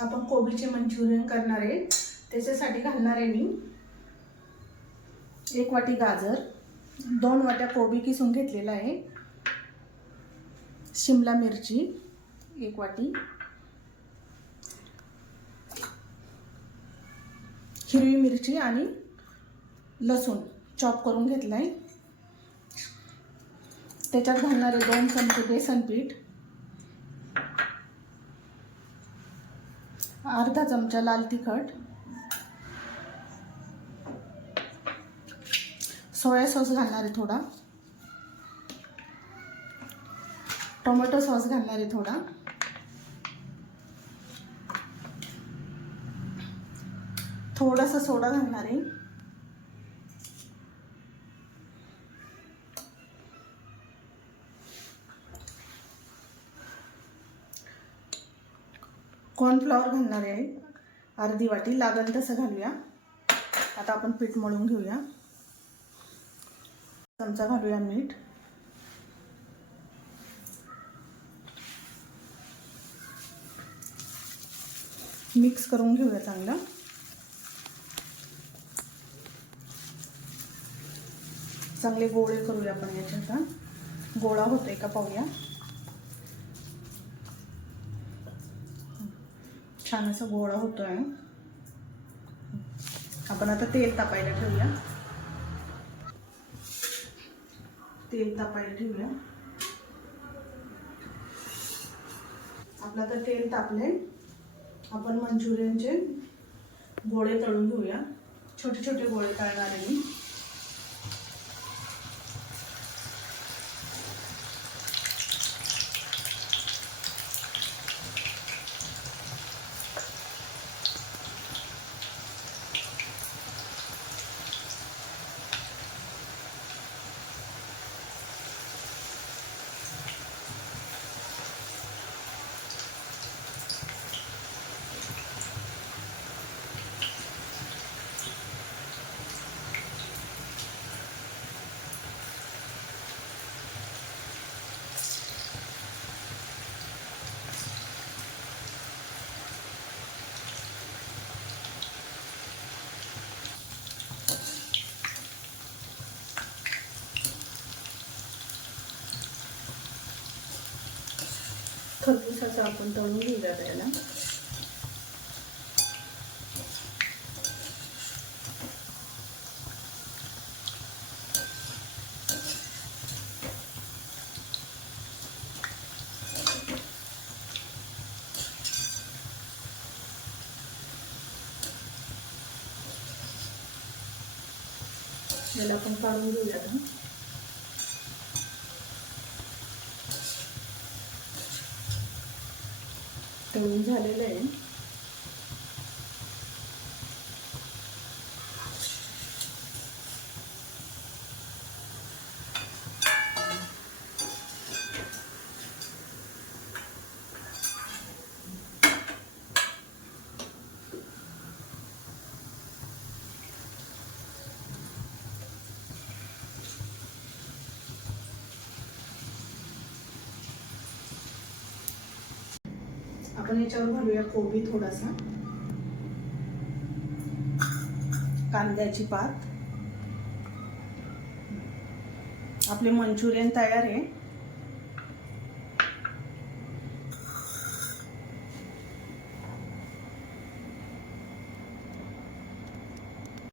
आपण कोबीचे मंचुरियन करणार आहे. त्याच्यासाठी घालणार आहे मी एक वाटी गाजर दोन वाट्या कोबी किसून घेतलेला आहे. शिमला मिरची एक वाटी. हिरवी मिरची आणि लसूण चॉप करून घेतला आहे त्याच्यात घालणारे दोन चमचे बेसन पीठ अर्धा चमचा लाल तिखट. सोया सॉस घालणार आहे थोडा. टोमॅटो सॉस घालणार आहे थोडा. थोडासा सोडा घालणार आहे. कॉर्नफ्लॉवर घालणार आहे. अर्धी वाटी लागेल तसं घालूया. आता आपण पीठ मळून घेऊया. चमचा घालूया मीठ. मिक्स करून घेऊया चांगलं. चांगले गोळे करूया आपण याच्यात. गोळा होतोय का पाहूया. छान असा गोळा होतो आहे आपण आता तेल तापायला ठेवूया. तेल तापायला ठेवूया. आपलं आता तेल तापले आपण मंचुरियनचे गोळे तळून घेऊया. छोटे छोटे गोळे तळणार आहे मी. खरपूसाचं आपण तळून घेऊया त्याला. याला आपण काढून घेऊया तळून झालेलं आहे. आपण याच्यावर घालूया कोबी थोडासा. कांद्याची पात. आपले मंचुरियन तयार आहे.